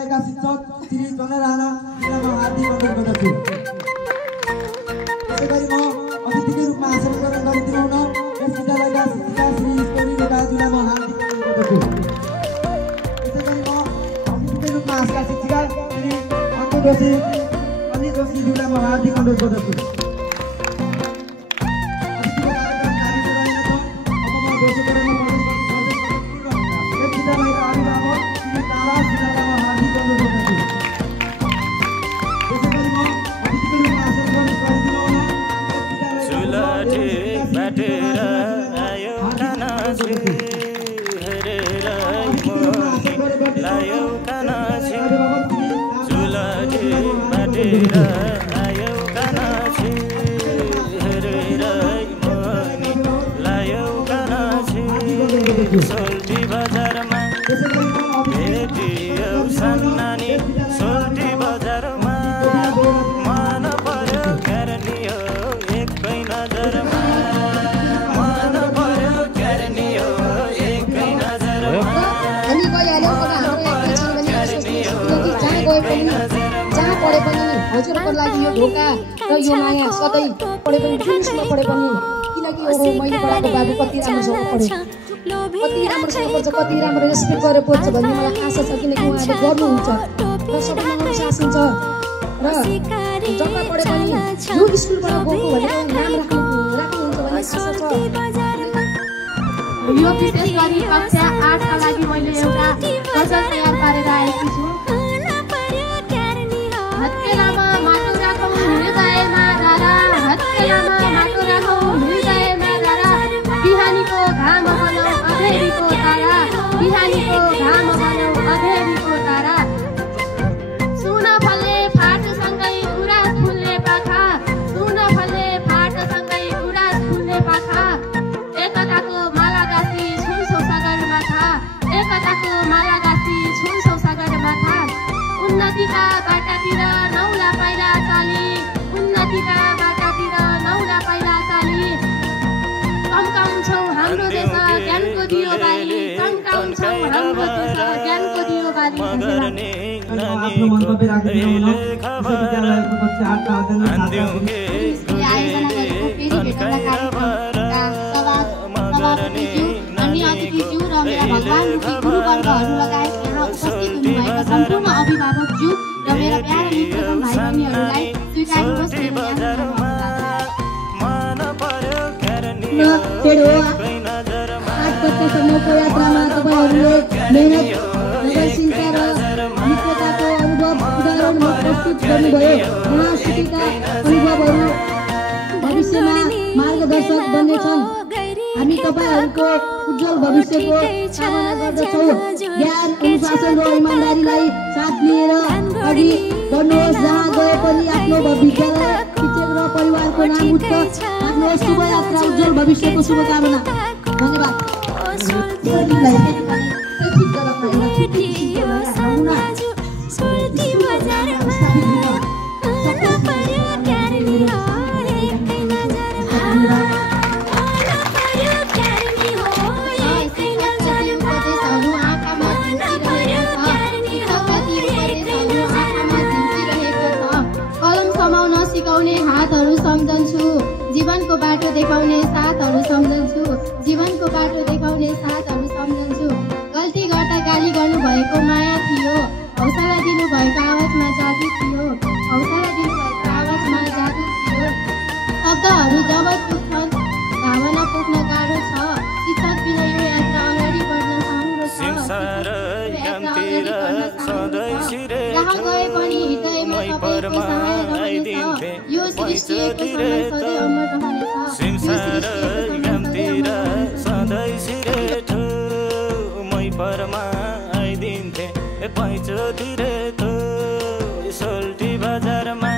विद्यालयका शिक्षक श्री चन्द्र राणामा हार्दिक अनुरोध गर्दछु। त्यसैगरी म अतिथिकै रूपमा आसन ग्रहण गरिदिनुहुन यस विद्यालयका शिक्षिका श्री ईश्वरी रोकाजुलाई म हार्दिक अनुरोध गर्दछु। त्यसैगरी म अतिथिकै रूपमा आएका शिक्षिका श्री अन्तु जोशी अनिल जोशीज्यूलाई म हार्दिक अनुरोध गर्दछु। सोल्टी बजारमा भेटियो सन्नानी सोल्टी बजारमा मन पर्यो क्यारनी हो एकै नजरमा मन पर्यो क्यारनी हो एकै नजरमा जहाँ पढे पनि हजुरको लागि यो ढोका र यो माया सधैँ पढे पनि जुन स्कुलमा पढे पनि किनकि मैले पढाएको बाबु कति राम्रोसँग पढ्यो कति राम्रोसँग पढ्छ कति राम्रो रेस्पेक्ट गरेर पढ्छ भन्ने मलाई आशा छ किनकि उहाँले गर्नुहुन्छ र सबैमा अनुशासन छ र जग्गा पढे पनि यो स्कुलबाट गएको भनेर नाम राख्नुहुन्छ भन्ने आशा छ। यो विशेष गरी कक्षा 8 का लागि मैले एउटा गजल तयार पारेर आएकी छु। हत्केलामा माटो राखौँ हृदयमा धारा हत्केलामा माटो राखौँ हृदयमा धारा बिहानीको घाम बनाऊ अँधेरीको तारा बिहानीको घाम बनाऊ अँधेरीको तारा सुन फल्ने फाटसँगै गुराँस फुल्ने पाखा सुन फल्ने फाटसँगै गुराँस फुल्ने पाखा एकताको माला गाँसी छुन्छौ सागरमा था एकताको माला गाँसी छुन्छौ सागरमा था उन्नतिका बाटातिर नौला पाइला चाली उन्नतिका बाटातिर नौला पाइला चाली चम्काउँछौ हाम्रो देश ज्ञानको दियो बाली चम्काउँछौ हाम्रो देश ज्ञानको दियो बाली। आफ्नो मन्तव्य राखिदिनुहुन विश्वविद्यालयको कक्षा 8 का आदरणीय छात्रहरू आयोजना गरेको फेरि भेटौँला कार्यक्रमका सभापतिज्यू अन्य अतिथिज्यू र मेरा भगवानमुखी गुरुवर्गहरू लगायत यहाँ उपस्थित हुनुभएका सम्पूर्ण अभिभावकज्यू र मेरा प्यारा मित्रगण भाइ बहिनीहरूलाई स्वीकार्नुहोस् सम्मको यात्रामा तपाईँहरूले मेहनत नगरसिंहका र मित्रताको अनुभव उदाहरणमा प्रस्तुत गर्नुभयो। महासिद्धिका अनुभवहरू भविष्यमा मार्गदर्शक बन्नेछन्। हामी तपाईँहरूको उज्जवल भविष्यको कामना गर्दछौँ। ज्ञान अनुशासन र इमान्दारीलाई साथ लिएर अघि बढ्नुहोस्। जहाँ गए पनि आफ्नो विद्यालय शिक्षक र परिवारको नाम उच्च राख्नुहोस्। शुभ यात्रा उज्जवल भविष्यको शुभकामना। धन्यवाद। हातहरू सम्झन्छु जीवनको बाटो देखाउने साथहरू सम्झन्छु जीवनको बाटो देखाउने साथहरू सम्झन्छु। गल्ती गर्दा गाली गर्नु भएको माया थियो हौसला दिनु भएको आवाजमा जादु थियो हौसला दिनु भएको आवाजमा जादु थियो। शब्दहरू जब पुग्छन् भावना पुग्न गाह्रो छ। शिक्षक बिना यो यात्रा अगाडि बढ्न साह्रो छ। जहाँ गए पनि हृदयमा सबैको सहाय रहनेछ। यो सृष्टिको समय सधैँ अमर रहनेछ। सधैँ सिरेठो मै परमा आइदिन्थे पैँचोतिर सोल्टी बजारमा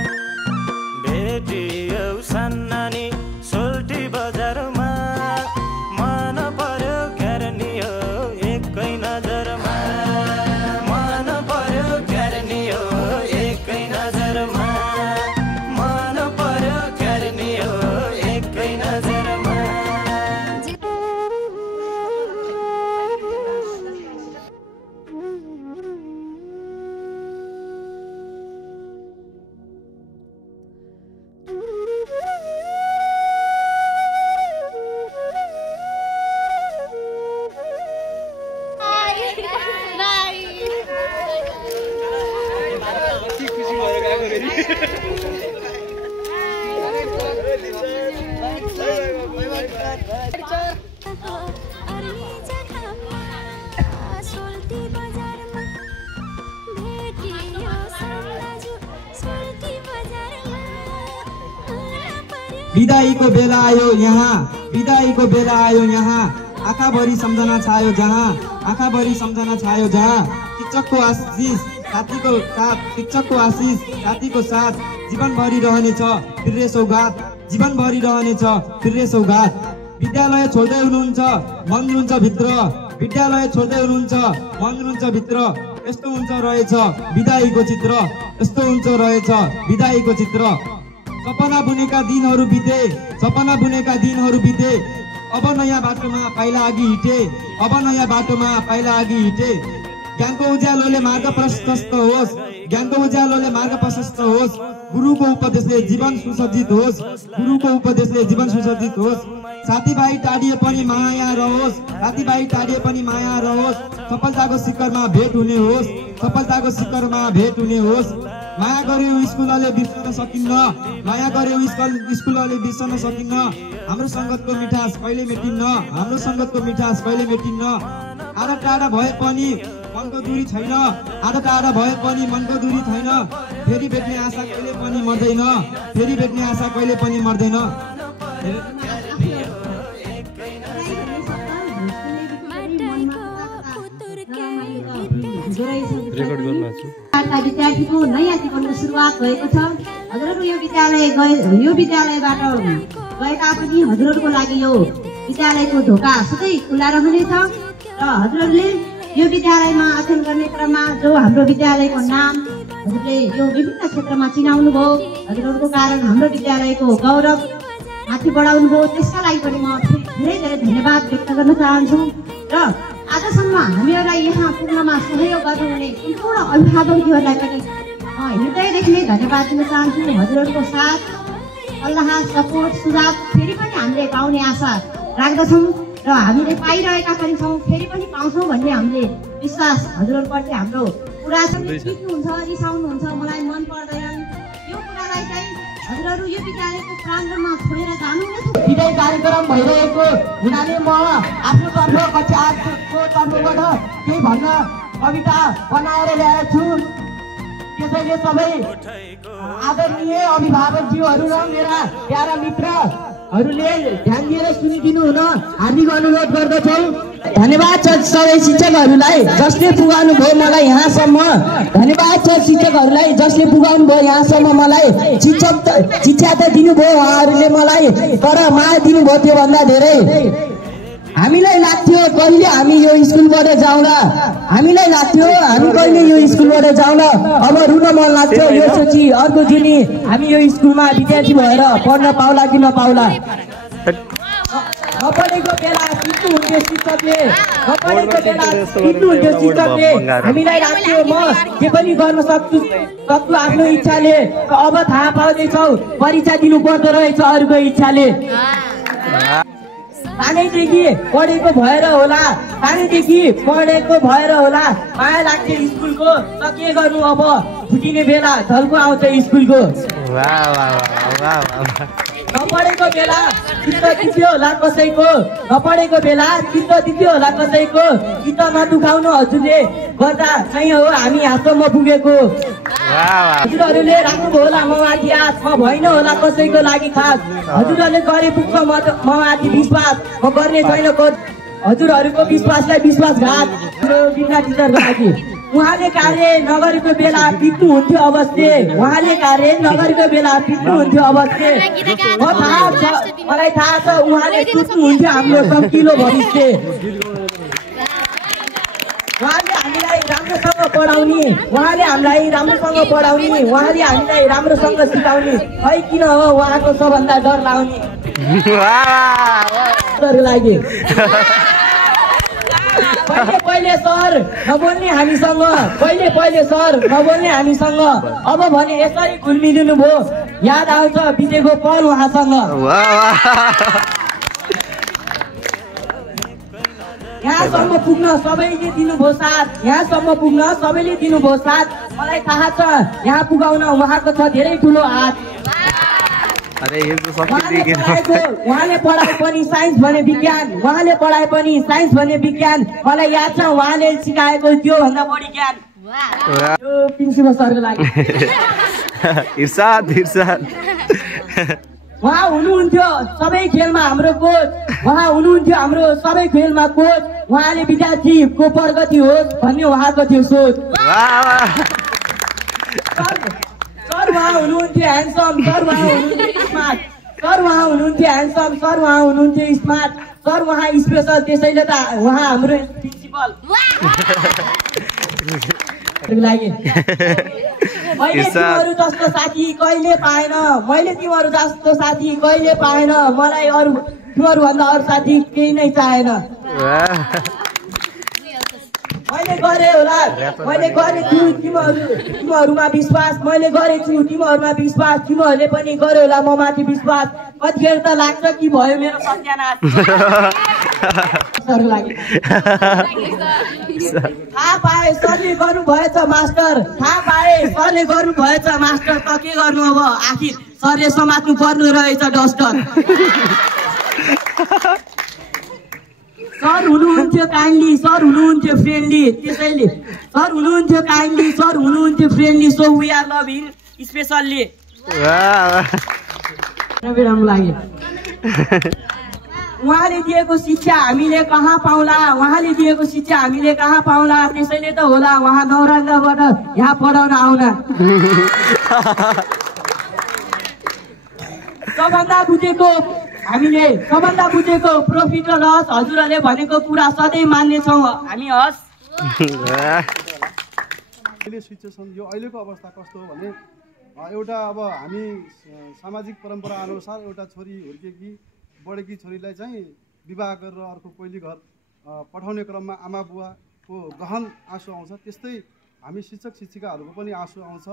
भेटियो सन्नानी सोल्टी बजारमा मन पर्यो क्यारनी हो एकै नजरमा मन पर्यो क्यारनी हो एकै नजरमा मन पर्यो क्यारनी हो एकै नजरमा। विदाईको बेला आयो यहाँ, विदाईको बेला आयो यहाँ, आँखाभरि सम्झना छायो जहाँ, आँखाभरि सम्झना छायो जहाँ। शिक्षकको आशिष साथीको साथ, शिक्षकको आशिष साथीको साथ, जीवनभरि रहनेछ प्रिय सौगात, जीवनभरि रहनेछ प्रिय सौगात। विद्यालय छोड्दै हुनुहुन्छ मन रुन्छ भित्र, विद्यालय छोड्दै हुनुहुन्छ मन रुन्छ भित्र। यस्तो हुन्छ रहेछ विदाईको चित्र, यस्तो हुन्छ रहेछ विदाईको चित्र। सपना बुनेका दिनहरू बिते, सपना बुनेका दिनहरू बिते, अब नयाँ बाटोमा पाइला अघि हिँडे, अब नयाँ बाटोमा पाइला अघि हिँडे। ज्ञानको उज्यालोले मार्ग प्रशस्त होस्, ज्ञानको उज्यालोले मार्ग प्रशस्त होस्, गुरुको उपदेशले जीवन सुसज्जित होस्, गुरुको उपदेशले जीवन सुसज्जित होस्। साथीभाइ टाढिए पनि माया रहोस्, साथीभाइ टाढिए पनि माया रहोस्, सफलताको शिखरमा भेट हुने होस्, सफलताको शिखरमा भेट हुने होस्। माया गर्यो स्कुलले बिर्सन सकिन्न, माया गर्यो स्कुलले बिर्सन सकिन्न। हाम्रो सङ्गतको मिठास कहिले मेटिन्न, हाम्रो सङ्गतको मिठास कहिले मेटिन्न। आधा टाढा भए पनि मनको दूरी छैन, आधा टाढा भए पनि मनको दूरी छैन। फेरि भेट्ने आशा कहिले पनि मर्दैन, फेरि भेट्ने आशा कहिले पनि मर्दैन। विद्यार्थीको नयाँ जीवनको सुरुवात भएको छ। हजुरहरू यो विद्यालयबाट गएका पनि हजुरहरूको लागि यो विद्यालयको ढोका सधैँ खुला रहनेछ र हजुरहरूले यो विद्यालयमा अध्ययन गर्ने क्रममा जो हाम्रो विद्यालयको नाम हजुरले यो विभिन्न क्षेत्रमा चिनाउनु भयो, हजुरहरूको कारण हाम्रो विद्यालयको गौरव माथि बढाउनु भयो, त्यसका लागि पनि म धेरै धेरै धन्यवाद व्यक्त गर्न चाहन्छु। र आजसम्म हामीहरूलाई यहाँ पुग्नमा सहयोग गर्नुहुने सम्पूर्ण अभिभावकहरूलाई पनि हृदयदेखि नै धन्यवाद दिन चाहन्छु। हजुरहरूको साथ सल्लाह सपोर्ट सुझाव फेरि पनि हामीले पाउने आशा राख्दछौँ र हामीले पाइरहेका पनि छौँ, फेरि पनि पाउँछौँ भन्ने हामीले विश्वास हजुरहरूप्रति हाम्रो कुरा छ। जित्नुहुन्छ रिसाउनुहुन्छ मलाई मन पर्दैन, यो कुरालाई चाहिँ हजुरहरू यो विद्यालयको प्राङ्गणमा छोडेर जानुहुनेछ। विदाई कार्यक्रम भइरहेको हुनाले म आफ्नो तर्फ कक्षा 8को तर्फबाट केही भन्न कविता बनाएर ल्याएको छु। त्यसैले सबै आदरणीय अभिभावकज्यूहरू र मेरा प्यारा मित्रहरूले ध्यान दिएर सुनिदिनु हुन हार्दिक अनुरोध गर्दछौँ। धन्यवाद छ सबै शिक्षकहरूलाई जसले पुगाउनु भयो मलाई यहाँसम्म, धन्यवाद छ शिक्षकहरूलाई जसले पुगाउनु भयो यहाँसम्म। मलाई शिक्षा त दिनुभयो उहाँहरूले मलाई, तर माया दिनुभयो त्योभन्दा धेरै। हामीलाई लाग्थ्यो कहिले हामी यो स्कुलबाट जाउँला, हामीलाई लाग्थ्यो हामी कहिले यो स्कुलबाट जाउँला। अब रुन मन लाग्थ्यो यो सोची अर्को दिनी हामी यो स्कुलमा विद्यार्थी भएर पढ्न पाउला कि नपाउला। नपढेको बेला सिक्नुहुन्थ्यो शिक्षकले, नपढेको बेला सिक्नुहुन्थ्यो शिक्षकले। हामीलाई लाग्थ्यो म जे पनि गर्न सक्छु आफ्नो इच्छाले। अब थाहा पाउँदैछौ परीक्षा दिनु पर्दो रहेछ अरूको इच्छाले। सानैदेखि पढेको भएर होला, सानैदेखि पढेको भएर होला माया लाग्थ्यो स्कुलको। त के गर्नु अब छुटिने बेला झल्को आउँछ स्कुलको। नपढेको बेला चित्त दिन्थ्यो होला कसैको, नपढेको बेला चित्त दिन्थ्यो होला कसैको। चित्त नदुखाउनु हजुरले गर्दा चाहिँ हो हामी यहाँसम्म पुगेको। हजुरहरूले राख्नुभयो होला म माथि आश, म भइन होला कसैको लागि खास। हजुरहरूले गरे पुग्छ म माथि विश्वास, म गर्ने छैन हजुरहरूको विश्वासलाई विश्वासघात। विद्यार्थीहरूको लागि उहाँले कार्य नगरेको बेला बित्नुहुन्थ्यो अवश्य, उहाँले कार्य नगरेको बेला बित्नुहुन्थ्यो अवश्य। मलाई थाहा छ उहाँले सोच्नुहुन्थ्यो हाम्रो सकिलो भविष्य। उहाँले हामीलाई राम्रोसँग पढाउने, उहाँले हामीलाई राम्रोसँग पढाउने, उहाँले हामीलाई राम्रोसँग सिकाउने। खै किन हो उहाँको सबभन्दा डर लाउने लागि। पहिले सर नबोल्ने हामीसँग, पहिले सर नबोल्ने हामीसँग। अब भने यसरी घुलमिलिनु भयो याद आउँछ बितेको पल उहाँसँग। यहाँसम्म पुग्न सबैले दिनुभयो साथ, यहाँसम्म पुग्न सबैले दिनुभयो साथ। मलाई थाहा छ यहाँ पुगाउन उहाँको छ धेरै ठुलो हात। उहाँले पढाए पनि साइन्स भने विज्ञान, उहाँले पढाए पनि साइन्स भने विज्ञान। मलाई याद छ उहाँले सिकाएको त्यो भन्दा बढी ज्ञान। यो प्रिन्सिपल सरको लागि उहाँ हुनुहुन्थ्यो सबै खेलमा हाम्रो कोच, उहाँ हुनुहुन्थ्यो हाम्रो सबै खेलमा कोच। उहाँले विद्यार्थीको प्रगति होस् भन्ने उहाँको थियो सोच। सर उहाँ हुनुहुन्थ्यो ह्यान्डसम, सर उहाँ हुनुहुन्थ्यो स्मार्ट, सर उहाँ हुनुहुन्थ्यो ह्यान्डसम, सर उहाँ हुनुहुन्थ्यो स्मार्ट, सर उहाँ स्पेसल। त्यसैले त उहाँ हाम्रो प्रिन्सिपल लागि मैले तिमीहरू जस्तो साथी कहिले पाएन, मैले तिमीहरू जस्तो साथी कहिले पाएन, मलाई अरू तिमीहरूभन्दा अरू साथी केही नै चाहेन। मैले गरेँ होला, मैले गरेछु तिमीहरूमा विश्वास, मैले गरेछु तिमीहरूमा विश्वास, तिमीहरूले पनि गर्यो होला म माथि विश्वास। कतिखेर त लाग्छ कि भयो मेरो सत्यानाश। थाहा पाए सरले गर्नुभएछ मास्टर, थाहा पाए सरले गर्नुभएछ मास्टर, त के गर्नु अब आखिर सरले समात्नु पर्नु रहेछ डस्टर। सर हुनुहुन्थ्यो काइन्डली, सर हुनुहुन्थ्यो फ्रेन्डली, त्यसैले सर हुनुहुन्थ्यो काइन्डली, सर हुनुहुन्थ्यो friendly, so we are love him specially. राम्रो लाग्यो। उहाँले दिएको शिक्षा हामीले कहाँ पाउला, उहाँले दिएको शिक्षा हामीले कहाँ पाउला, त्यसैले त होला उहाँ नौरङ्गाबाट यहाँ पढाउन आउला। सबभन्दा बुझेको हामीले, सबभन्दा बुझेको प्रफिट र लस, हजुरहरूले भनेको कुरा सधैँ मान्नेछौँ हामी। हस् अहिले सिचुएसन यो अहिलेको अवस्था कस्तो हो भने एउटा अब हामी सामाजिक परम्परा अनुसार एउटा छोरी हुर्केकी बढेकी छोरीलाई चाहिँ विवाह गरेर अर्को पहिली घर पठाउने क्रममा आमा बुवाको गहन आँसु आउँछ। त्यस्तै हामी शिक्षक शिक्षिकाहरूको पनि आँसु आउँछ।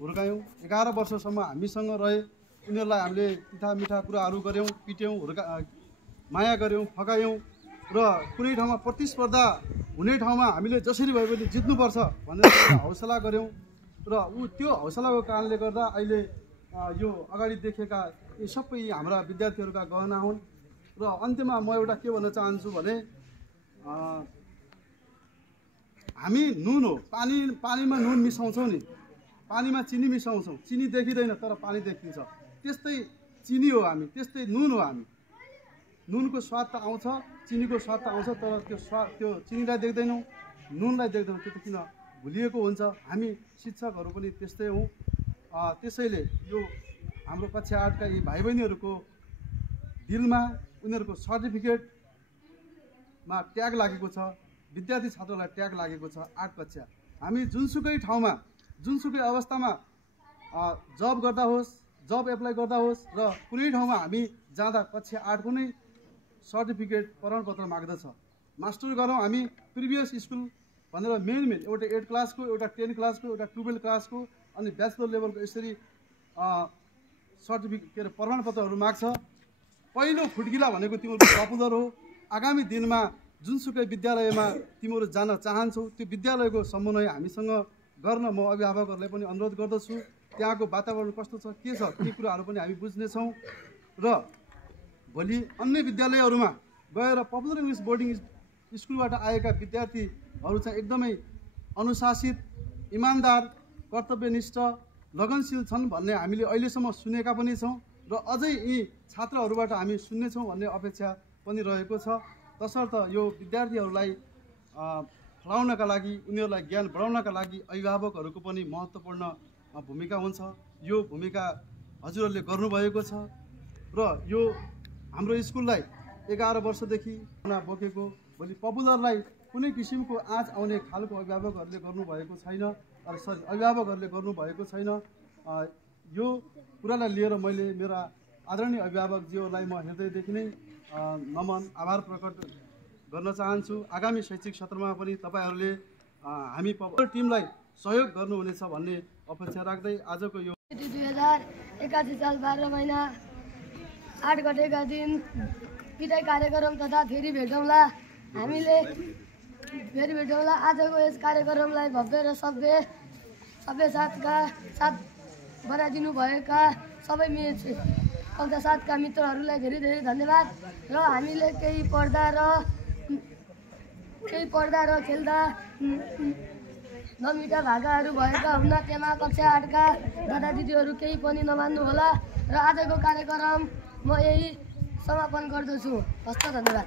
हुर्कायौँ 11 वर्षसम्म हामीसँग रहे, उनीहरूलाई हामीले मिठा मिठा कुराहरू गऱ्यौँ, पिट्यौँ, माया गऱ्यौँ, फकायौँ र कुनै ठाउँमा प्रतिस्पर्धा हुने ठाउँमा हामीले जसरी भए पनि जित्नुपर्छ भनेर हौसला गऱ्यौँ र त्यो हौसलाको कारणले गर्दा अहिले यो अगाडि देखेका यी सबै हाम्रा विद्यार्थीहरूका गहना हुन्। र अन्त्यमा म एउटा के भन्न चाहन्छु भने हामी नुन हो, पानीमा नुन मिसाउँछौँ नि, पानीमा चिनी मिसाउँछौँ, चिनी देखिँदैन तर पानी देखिन्छ। त्यस्तै चिनी हो हामी, त्यस्तै नुन हो हामी। नुनको स्वाद त आउँछ, चिनीको स्वाद त आउँछ, तर त्यो चिनीलाई देख्दैनौँ, नुनलाई देख्दैनौँ। त्यो त किन भुलिएको हुन्छ। हामी शिक्षकहरू पनि त्यस्तै हौँ। त्यसैले यो हाम्रो कक्षा 8का यी भाइ बहिनीहरूको दिलमा उनीहरूको सर्टिफिकेटमा ट्याग लागेको छ, विद्यार्थी छात्रलाई ट्याग लागेको छ 8 कक्षा। हामी जुनसुकै ठाउँमा जुनसुकै अवस्थामा जब गर्दा होस्, जब एप्लाई गर्दा होस् र कुनै ठाउँमा हामी जाँदा कक्षा 8 को नै सर्टिफिकेट प्रमाणपत्र माग्दछ। मास्टर गरौँ हामी प्रिभियस स्कुल भनेर मेन एउटा 8 क्लासको, एउटा 10 क्लासको, एउटा 12 क्लासको अनि ब्याचलर लेभलको यसरी सर्टिफिकेट के अरे प्रमाणपत्रहरू माग्छ। पहिलो फुटकिला भनेको तिमीहरूको पपुलर हो। आगामी दिनमा जुनसुकै विद्यालयमा तिमीहरू जान चाहन्छौ त्यो विद्यालयको समन्वय हामीसँग गर्न म अभिभावकहरूलाई पनि अनुरोध गर्दछु। त्यहाँको वातावरण कस्तो छ, के छ, ती कुराहरू पनि हामी बुझ्नेछौँ र भोलि अन्य विद्यालयहरूमा गएर पपुलर इङ्ग्लिस बोर्डिङ स्कुलबाट आएका विद्यार्थीहरू चाहिँ एकदमै अनुशासित, इमान्दार, कर्तव्यनिष्ठ, लगनशील छन् भन्ने हामीले अहिलेसम्म सुनेका पनि छौँ र अझै यी छात्रहरूबाट हामी सुन्नेछौँ भन्ने अपेक्षा पनि रहेको छ। तसर्थ यो विद्यार्थीहरूलाई फलाउनका लागि, उनीहरूलाई ज्ञान बढाउनका लागि अभिभावकहरूको पनि महत्त्वपूर्ण भूमिका हुन्छ। यो भूमिका हजुरहरूले गर्नुभएको छ र यो हाम्रो स्कुललाई 11 वर्षदेखि बोकेको भोलि पपुलरलाई कुनै किसिमको आँच आउने खालको अभिभावकहरूले गर्नुभएको छैन, अभिभावकहरूले गर्नुभएको छैन। यो कुरालाई लिएर मैले मेरा आदरणीय अभिभावकज्यूहरूलाई म हृदयदेखि नै नमन, आभार प्रकट गर्न चाहन्छु। आगामी शैक्षिक सत्रमा पनि तपाईँहरूले हामी पपुलर टिमलाई सहयोग गर्नुहुनेछ भन्ने अपेक्षा राख्दै आजको यो 2081 साल 12 महिना 8 गतेका दिन विदाई कार्यक्रम तथा फेरि भेटौँला। हामीले फेरि भेटौँला। आजको यस कार्यक्रमलाई भव्य र सभ्य साथका साथ बनाइदिनु भएका सबै कक्षा 7का मित्रहरूलाई धेरै धेरै धन्यवाद। र हामीले केही पढ्दा र खेल्दा नमिठा भाकाहरू भएका हुन्न त्यहाँ कक्षा 8का दादा दिदीहरू केही पनि नमान्नुहोला र आजको कार्यक्रम म यही समापन गर्दछु। हस्त धन्यवाद।